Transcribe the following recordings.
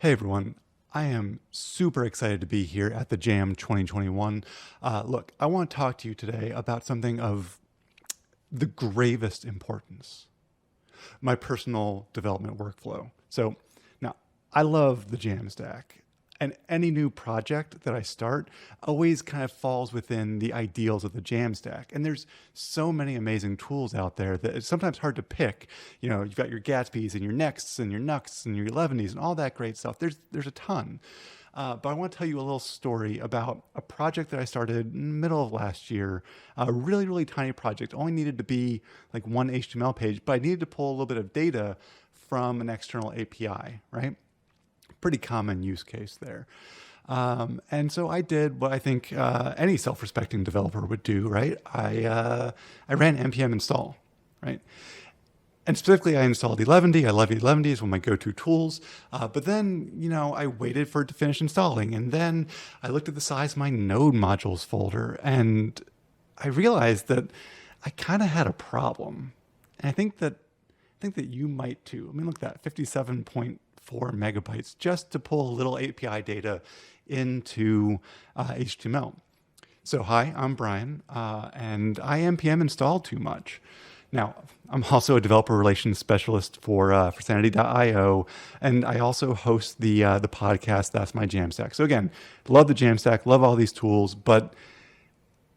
Hey everyone, I am super excited to be here at the Jam 2021. Look, I want to talk to you today about something of the gravest importance, my personal development workflow. So now I love the Jamstack, and any new project that I start always kind of falls within the ideals of the Jamstack. And there's so many amazing tools out there that it's sometimes hard to pick. You know, you've got your Gatsbys and your Nexts and your Nuxts and your 11s and all that great stuff. There's a ton. But I want to tell you a little story about a project that I started in the middle of last year. A really, really tiny project. Only needed to be like one HTML page, but I needed to pull a little bit of data from an external API, right? Pretty common use case there. And so I did what I think any self-respecting developer would do, right? I ran npm install, right? And specifically, I installed 11D. I love 11D. It's one of my go-to tools. But then, I waited for it to finish installing. And then I looked at the size of my node modules folder, and I realized that I kind of had a problem. And I think that you might too. I mean, look at that, 57.4 megabytes just to pull a little API data into HTML. So hi, I'm Brian, and I npm install too much. Now, I'm also a developer relations specialist for Sanity.io, and I also host the podcast, That's My Jamstack. So again, love the Jamstack, love all these tools, but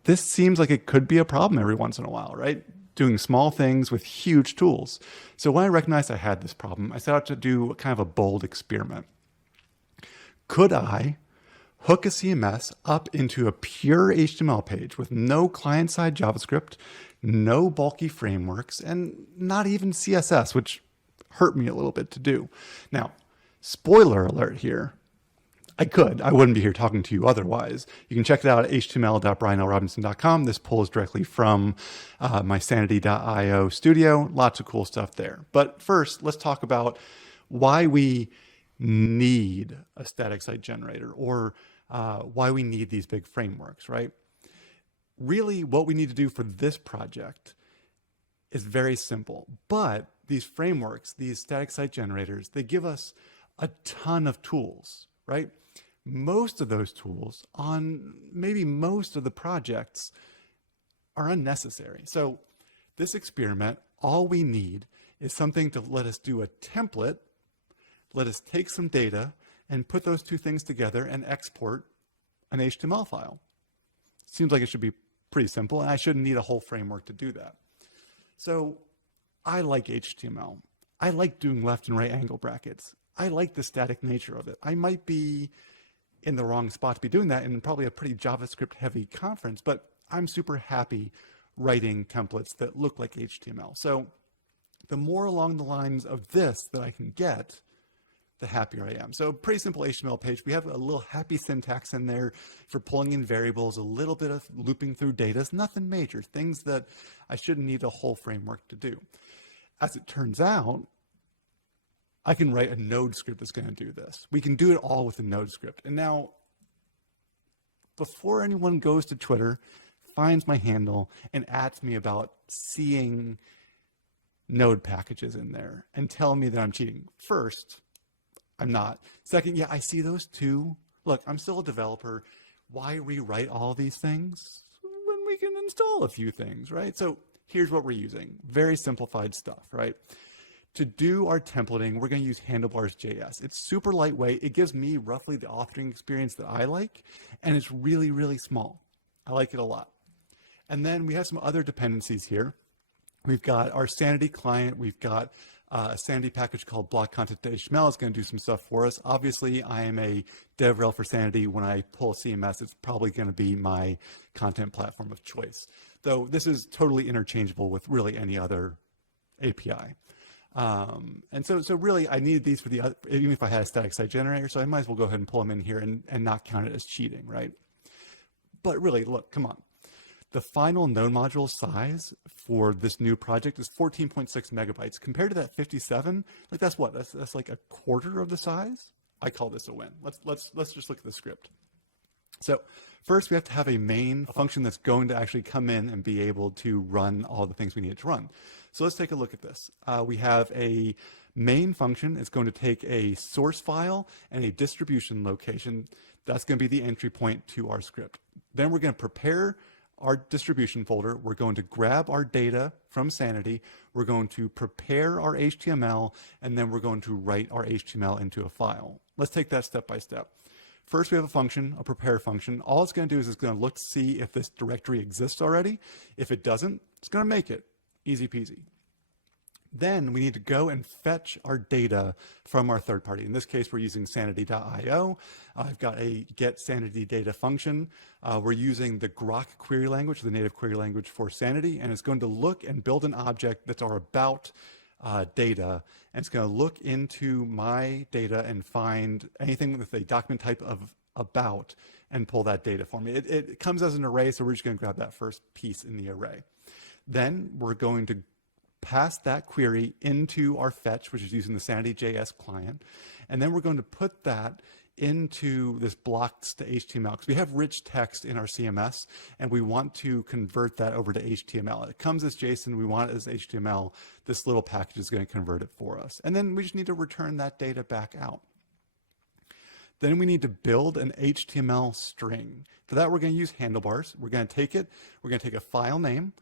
this seems like it could be a problem every once in a while, right? Doing small things with huge tools. So when I recognized I had this problem, I set out to do kind of a bold experiment. Could I hook a CMS up into a pure HTML page with no client-side JavaScript, no bulky frameworks, and not even CSS, which hurt me a little bit to do. Now, spoiler alert here, I could. I wouldn't be here talking to you otherwise. You can check it out at html.brianlrobinson.com. This pulls directly from my sanity.io studio. Lots of cool stuff there. But first, let's talk about why we need a static site generator, or why we need these big frameworks, right? Really, what we need to do for this project is very simple. But these frameworks, these static site generators, they give us a ton of tools, right? Most of those tools on maybe most of the projects are unnecessary. So this experiment, all we need is something to let us do a template, let us take some data and put those two things together and export an HTML file. Seems like it should be pretty simple, and I shouldn't need a whole framework to do that. So I like HTML. I like doing left and right angle brackets. I like the static nature of it. I might be in the wrong spot to be doing that in probably a pretty JavaScript heavy conference, but I'm super happy writing templates that look like HTML. So the more along the lines of this that I can get, the happier I am. So pretty simple HTML page. We have a little happy syntax in there for pulling in variables, a little bit of looping through data. It's nothing major, things that I shouldn't need a whole framework to do. As it turns out, I can write a node script that's going to do this. We can do it all with a node script. And now, before anyone goes to Twitter, finds my handle, and asks me about seeing node packages in there and tell me that I'm cheating, first, I'm not. Second, yeah, I see those too. Look, I'm still a developer. Why rewrite all these things when we can install a few things, right? So here's what we're using. Very simplified stuff, right? To do our templating, we're going to use handlebars.js. It's super lightweight. It gives me roughly the authoring experience that I like, and it's really, really small. I like it a lot. And then we have some other dependencies here. We've got our Sanity client. We've got a Sanity package called block content.html. It's going to do some stuff for us. Obviously, I am a DevRel for Sanity. When I pull CMS, it's probably going to be my content platform of choice. Though this is totally interchangeable with really any other API. And so really, I needed these for the other, even if I had a static site generator, so I might as well go ahead and pull them in here and not count it as cheating, right? But really, look, come on. The final node module size for this new project is 14.6 megabytes. Compared to that 57, like that's what? That's like a quarter of the size? I call this a win. Let's just look at the script. So first we have to have a main function that's going to actually come in and be able to run all the things we need it to run. So let's take a look at this. We have a Main function is going to take a source file and a distribution location. That's going to be the entry point to our script. Then we're going to prepare our distribution folder. We're going to grab our data from Sanity. We're going to prepare our HTML, and then we're going to write our HTML into a file. Let's take that step by step. First, we have a function, a prepare function. All it's going to do is it's going to look to see if this directory exists already. If it doesn't, it's going to make it. Easy peasy. Then we need to go and fetch our data from our third party. In this case, we're using sanity.io. I've got a get sanity data function. We're using the Grok query language, the native query language for Sanity, and it's going to look and build an object that's our about data, and it's going to look into my data and find anything with a document type of about and pull that data for me. It comes as an array, so we're just going to grab that first piece in the array. Then we're going to pass that query into our fetch, which is using the Sanity.js client. And then we're going to put that into this blocks to HTML, because we have rich text in our CMS and we want to convert that over to HTML. It comes as JSON, we want it as HTML. This little package is going to convert it for us. And then we just need to return that data back out. Then we need to build an HTML string. For that, we're going to use handlebars. We're going to take it, we're going to take a file name,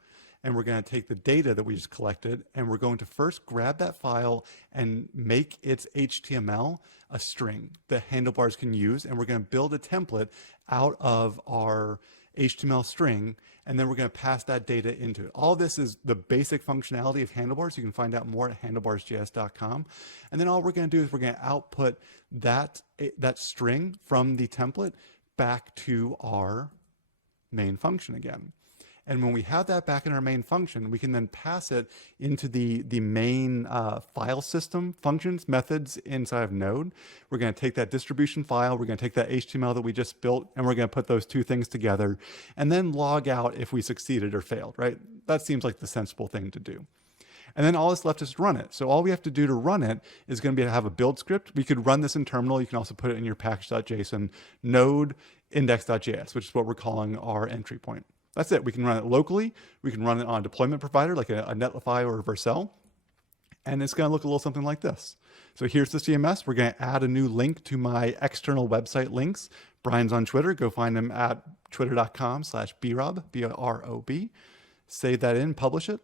and we're going to take the data that we just collected, and we're going to first grab that file and make its HTML a string that handlebars can use, and we're going to build a template out of our HTML string, and then we're going to pass that data into it. All this is the basic functionality of handlebars. You can find out more at handlebarsjs.com. And then all we're going to do is we're going to output that string from the template back to our main function again. And when we have that back in our main function, we can then pass it into the main file system functions, methods inside of Node. We're going to take that distribution file, we're going to take that HTML that we just built, and we're going to put those two things together and then log out if we succeeded or failed, right? That seems like the sensible thing to do. And then all that's left is to run it. So all we have to do to run it is going to be to have a build script. We could run this in terminal. You can also put it in your package.json node index.js, which is what we're calling our entry point. That's it. We can run it locally. We can run it on a deployment provider like a Netlify or a Vercel. And it's going to look a little something like this. So here's the CMS. We're going to add a new link to my external website links. Brian's on Twitter. Go find him at twitter.com/brob, B-R-O-B. Save that in, publish it.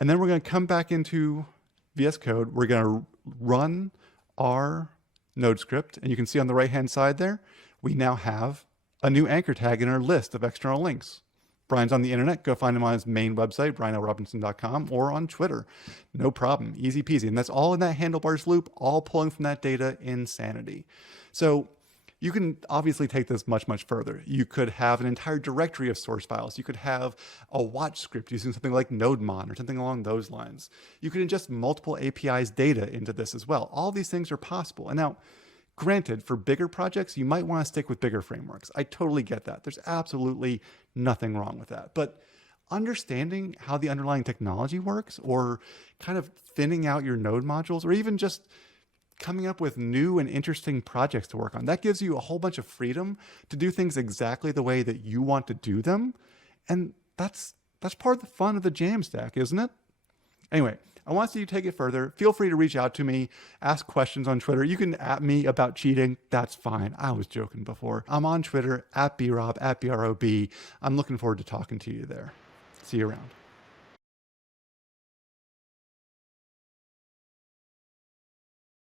And then we're going to come back into VS Code. We're going to run our Node script. And you can see on the right-hand side there, we now have a new anchor tag in our list of external links. Brian's on the internet. Go find him on his main website, brianlrobinson.com, or on Twitter. No problem. Easy peasy. And that's all in that handlebars loop, all pulling from that data in Sanity. So you can obviously take this much, much further. You could have an entire directory of source files. You could have a watch script using something like NodeMon or something along those lines. You could ingest multiple APIs data into this as well. All these things are possible. And now, granted, for bigger projects, you might want to stick with bigger frameworks. I totally get that. There's absolutely nothing wrong with that. But understanding how the underlying technology works, or kind of thinning out your node modules, or even just coming up with new and interesting projects to work on, that gives you a whole bunch of freedom to do things exactly the way that you want to do them. And that's part of the fun of the Jamstack, isn't it? Anyway, I want to see you take it further. Feel free to reach out to me, ask questions on Twitter. You can at me about cheating. That's fine. I was joking before. I'm on Twitter at brob, at BROB. I'm looking forward to talking to you there. See you around.